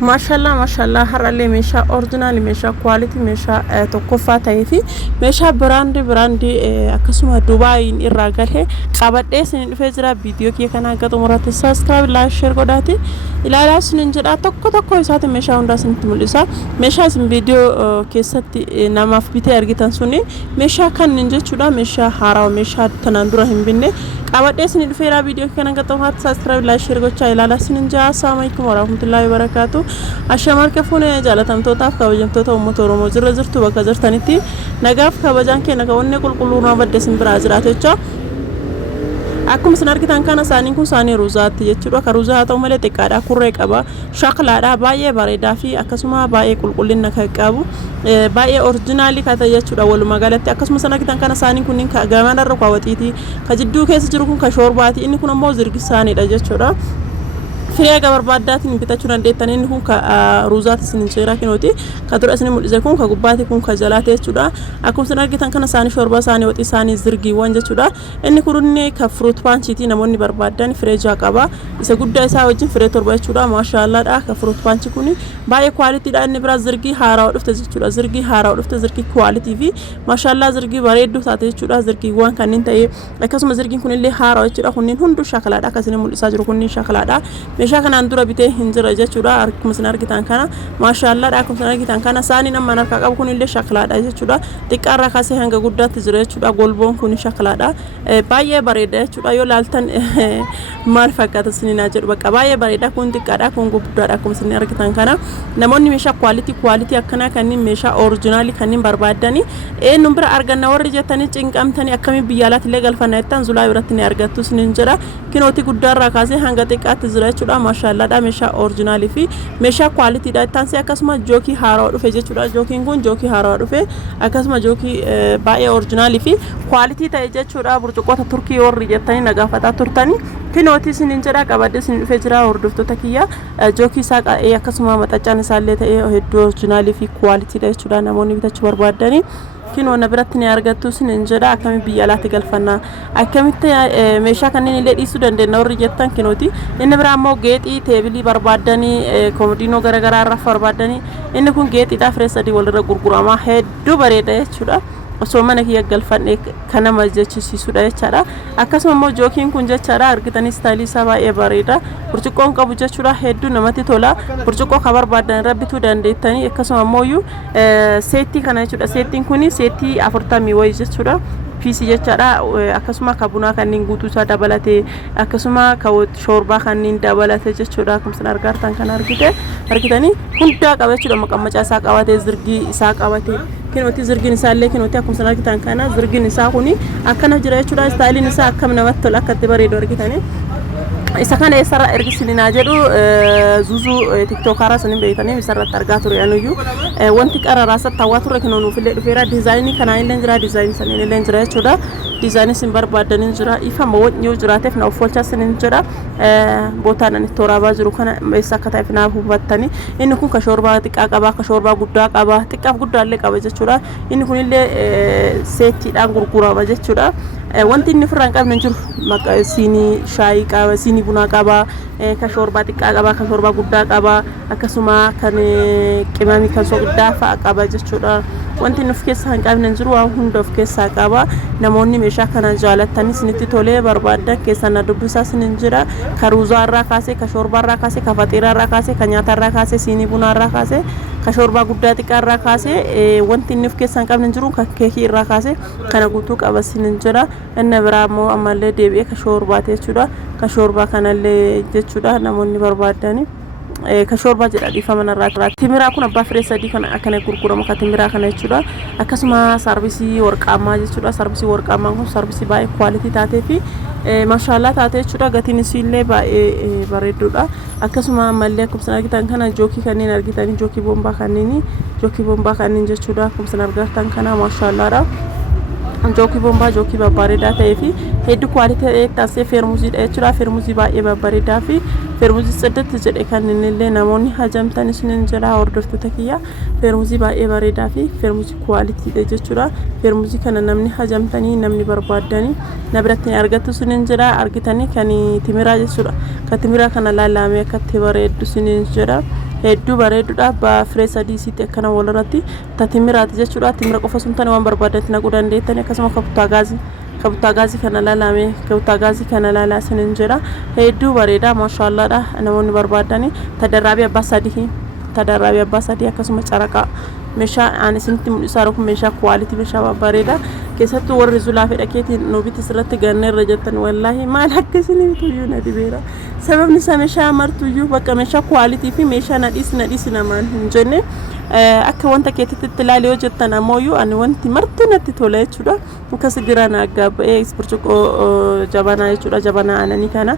Mashallah harale meeshaa original meeshaa quality meeshaa tokkoffaa ta'ee fi meeshaa brandi akkasuma Dubai irraa galee qabadhee isin dhufee jira viidiyoo kee kana akka xumuraatti subscribe like share godhaati ilaalaa isin jedha tokko isaati meeshaa hundaa isinitti mul'isa meeshaa isin viidiyoo keessatti namaaf bitee argitan suni meeshaa kan jechuudha meeshaa haaraa meeshaa tanaan dura hin binne qabadhee isin dhufeera viidiyoo kana akka xumuraatti subscribe like share gochaa ilaalaa isin jedha assalamu alaykum warahmatullahi wabarakatuh Ashamal kafune jaalatamtootaaf kabajamtoota uummata Oromoo jirtu bakka jirtanitti nagaaf kabajaan keenya qabanne qulqulluuna badde simbira jiraate jecha akkuma isin argitan kana saaniin kun saanii ruuzaatti jechuudha ka ruuzaa ta'u malee xiqqaadha kurree qaba shaqlaadha baay'ee bareedaa fi akkasuma baay'ee qulqullina kan qabu baay'ee originali ka ta'e jechuudha walumaa galatti akkasuma isin argitan kana saaniin kunniin ka gamanarra kaawwatiiti ka jidduu keessa jiru kun ka shoorbaati inni kun ammoo zirgisaanidha jechuudha Firee barbaaddaatiin bitachuu dandeettan inni kun ka ruuzaati isin jeera kinooti ka dura isin mul'ise kun ka gubbaati kun ka jalaate jechuudha akkuma isin argitan kana saanii shorba saanii waxii saanii zirgiiwwan jechuudha inni kunni ka fruit punchiti namoonni barbaadan firee jaa qaba isa guddaa isaa wajjin firee torba jechuudha maashaallah ka fruit punch kuni baay'ee quality dha inni bira zirgii haaraa dhufte jechuudha zirgii haaraa dhufte zirgii quality fi maashaallah zirgii bareedduu taate jechuudha zirgiiwwan kanneen ta'e akkasuma zirgiin kunillee haaraa jechuudha kunniin hundu shakalaadha akkasuma mul'isaa jiru kunniin shakalaadha meeshaa kanaan dura bitee hin jira jechuudha akkuma isin argitan kana maashaallah akkuma isin argitan kana saanii nama harka qabu kunillee shakalaadha jechuudha xiqqaarraa kaasee hanga guddaatti jira jechuudha golboon kun shakalaadha baay'ee bareeda jechuudha yoo laaltan maal fakkaata isinina jedhu bakka baay'ee bareeda kun xiqqaadha kun guddaadha akkuma isin argitan kana namoonni meeshaa quality akkana kanneen meeshaa original kanneen barbaadani eenyuun bira arganna warri jettanii cinqamtanii akkamii biyya alaatti illee galfanna jettan zulaa biratti ni argattu isin jira kinooti guddaarraa kaasee hanga xiqqaatti jira jechuudha maashaallah da meeshaa original fi meeshaa quality da tansi akkasuma jookii haaraa dhufe jechuudha jookiin kun jookii haaraa dhufe akkasuma jookii baay'ee original fi quality ta'e jechuudha burcuqoota turkii warri jettanii nagaafataa turtanii kinooti isin jedha qabadde isin dhufe jira hordoftoota kiyya jookii isaa akkasuma maxaccaan isaallee ta'e hedduu original fi quality da jechuudha namoonni bitachuu barbaadanii kinoona biratti ni argattu isin jedha akkami biyya alaatti galfanna akkamitti meeshaa kanneen illee dhiisuu dandeenya warri jettan kinooti inni bira ammoo geexii teebilii barbaadanii komodiinoo garagaraa irraa barbaadanii inni kun geexiidha firee sadii walirra gurgurama hedduu bareeda jechuudha osoo mana kiyya galfanne kana majjechisiisuudha jechaadha akkasuma immoo jookiin kun jechaadha argitanii istaayilii isaa baay'ee bareeda burcuqqoon qabu jechuudha hedduu namatti tola burcuqqoo ka barbaadan irra bituu dandeettanii akkasuma immoo seetii kana jechuudha seetiin kun seetii 40 wayii jechuudha piisi jechaadha akkasuma ka bunaa kanneen guutuu isaa dabalate akkasuma ka shorbaa kanneen dabalate jechuudha akkuma isin argitan kan argitanii hundaa qaba jechuudha maqammacaa isaa qabate zirgii isaa qabate kinooti zirgiin isaa illee kinooti akkuma isin argitan kana zirgiin isaa kuni akkana jira jechuudha istaayiliin isaa akkam namatti tola akkatti bareedu argitanii isa kana eessarra ergisinaa jedhu zuzu tiktokaara sanin beeytanii isarratti argaa ture anuyyuu wanti qararaasatti hawaa ture kinoonuuf illee dhufeera diizaayinii kanaa illee jira diizaayinii sanin illee jira jechuudha diizaayinii sin barbaadanii jira ifa mawonni yoo jiraateef na uffolcha sanin jira bootaan ani toraabaa jiru kana eessa akka ta'eef naaf hubattanii inni kun ka shoorbaa xiqqaa qaba ka shoorbaa guddaa qaba xiqqaaf guddaa illee qaba jechuudha inni kun illee seettiidhaan gurgurama jechuudha wanti inni firran qabne jiru siinii shaayii qaba siinii bunaa qaba ka shoorbaa xiqqaa qaba ka shoorbaa guddaa qaba akkasuma kan qimamii kan soogiddaa fa'a qaba jechuudha wanti inni of keessaa hin qabne jiru waan hunda of keessaa qaba namoonni meeshaa kana jaalatanii isinitti tolee barbaadan keessaa na dubbisaa isinin jira ka ruuzaa irraa kaasee ka shoorbaa irraa kaasee ka faxiiraa irraa kaasee ka nyaata irraa kaasee siinii bunaa irraa kaasee ka shoorbaa guddaa xiqqaa irraa kaasee wanti inni of keessaa hin qabne jiru ka keekii irraa kaasee kana guutuu qaba isinin jira inni biraa ammoo ammallee deebi'ee ka shoorbaate jechuudha ka shoorbaa kanallee jechuudha namoonni barbaadanii ka shoorbaa jedha dhiifama narraa timiraa kun abbaa firee sadii kana akkana gurguramu ka timiraa kana jechuudha akkasuma sarvisii warqaamaa jechuudha sarvisii warqaamaa kun sarvisii baay'ee quality taatee fi maashaallah taatee jechuudha gatiin isiillee baay'ee bareedduudha akkasuma ammallee akkuma isin argitan kana jookii kanneen argitanii jookii bombaa kanneen jechuudha akkuma isin argitan kana maashaallah jookii bombaa jookii babbareedaa ta'ee fi hedduu quality ta'e taasee feermuuziidha jechuudha feermuuzii baay'ee babbareedaa fi feermuuzii saddatti jedhe kan illee namoonni hajamtan isinin jira hordoftoota kiyya feermuuzii baay'ee bareedaa fi feermuuzii quality jechuudha feermuuzii kana namni hajamtanii namni barbaadanii na biratti argattu isinin jira argitanii kan timiraa jechuudha ka timiraa kana laalamee akkatti bareeddu isinin jira hedduu bareedudha firee sadii sitti akkana walirratti tatimiraati jechuudha timira qofa sun tan waan barbaadan naquu dandeettani akkasuma kabuttaa gaazii kana laalame kabuttaa gaazii kana laalaa sinin jira hedduu bareeda maashaallah namoonni barbaadani tadarraabii abbaa sadii akkasuma caraqa meeshaa ani isinitti mul'isaa jiru kun meeshaa quality meeshaa bareeda keessattuu warri zulaa fedha keetiin nuubiti sirratti ganne irra jettan wallahi maal akka isinii tuyyuu na dibeera sababni isaa meeshaa martuyyuu bakka meeshaa quality fi meeshaa nadhiis namaan hin jenne akka wanta keetitti ilaalee hojjettan ammoo ani wanti martuu natti tola jechuudha akkas gira na gabba'ee burcuqoo jabanaa jechuudha jabanaa ananii kana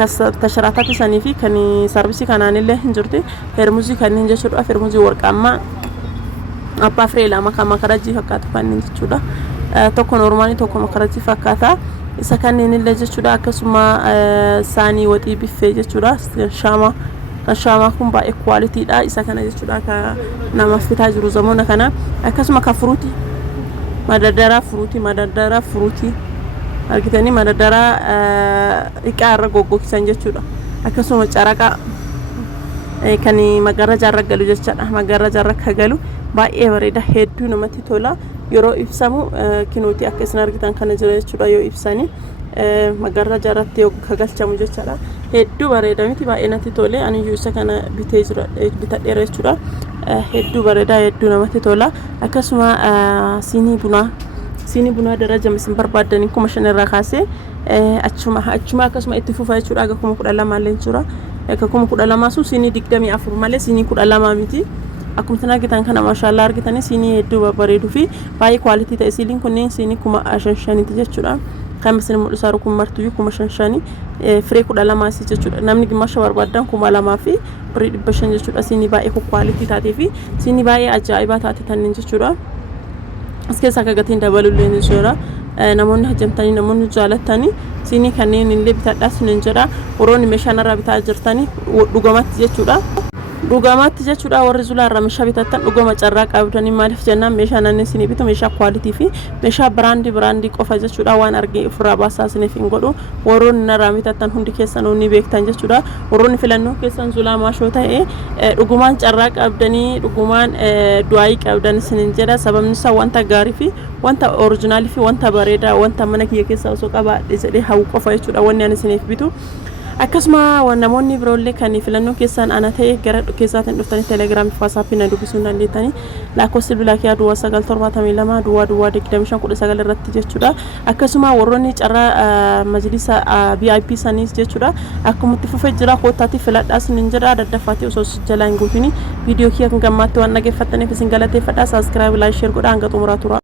kas tasharaataati sanii fi kan sarvisii kanaan illee hin jirti hermuzii kanneen jechuudha hermuzii warqammaa abbaa firee lama kan makarajii fakkaatu kanneen jechuudha tokko normaalii tokko makarajii fakkaata isa kanneen illee jechuudha akkasuma saanii waxii biffee jechuudha shama kun baay'ee quality dha isa kana jechuudha ka nama fitaa jiru zamoona kana akkasuma ka fruuti madardara fruuti argitanii madardara iqaarra goggokisan jechuudha akkasuma caraqa kan magaraja irra galu jechuudha magaraja irra kagalu baay'ee bareeda hedduu namatti tola yeroo ibsamu kinuuti akka isin argitan kana jira jechuudha yoo ibsani magaraja irratti kagalchamu jechuudha hedduu bareeda miti baay'ee natti tole ani isa kana bitadheera jechuudha hedduu bareeda hedduu namatti tola akkasuma siinii bunaa daraja misin barbaadanii kuma 5 irraa kaasee achuma akkasuma itti fufa jechuudha aga kuma 12 illee jira akka kuma 12 su siinii 24 malee siinii 12 miti akkuma sana argitan kana maashaallah argitanii siinii hedduu bareedu fi baay'ee quality ta'e siiliin kunneen siinii kuma 5 jechuudha kan misin mul'isaa kun martuu kuma 5 firee 12 jechuudha namni gimasha barbaadan kuma 2 fi birrii 500 jechuudha siinii baay'ee quality taatee fi siinii baay'ee ajaa'ibaa taate tannin jechuudha as keessa akka gatiin dabalullee ni jira namoonni hajamtanii namoonni jaalatanii siinii kanneen illee bitadhaas ni jira woroonni meeshaan irraa bitaa jirtanii dhugamatti jechuudha warri zulaa irraa meeshaa bitattan dhugama carraa qabdanii maaliif jennaan meeshaa naannoo isinii bitu meeshaa quality fi meeshaa biraandii qofa jechuudha waan argee ofirraa baasaa isiniif hin godhu warroonni irraa bitattan hundi keessan ni beektan jechuudha warroonni filannoo keessan zulaa maashoo ta'e dhugumaan carraa qabdanii dhugumaan du'aayii qabdan isiniin jedha sababni isaa wanta gaarii fi wanta original fi wanta bareeda wanta mana kiyya keessa osoo qabaadhe jedhee hawwu qofa jechuudha wanni ani isiniif bitu akkasuma namoonni biroollee kan filannoo keessan ana ta'e gara keessaatiin dhuftanii telegram fi whatsapp na dubbisuu dandeettanii lakkoofsi bilbilaa kee duwwaa 972 duwwaa 2519 irratti jechuudha akkasuma warroonni carraa majlisa VIP sanis jechuudha akkuma itti fufee jira kootaatti filadhaas nin jira daddafaatti osoo jalaan guutini viidiyoo kiyya kan gammaatti waan dhageeffattaniif isin galateeffadha subscribe like share godhaa hanga xumuraa tura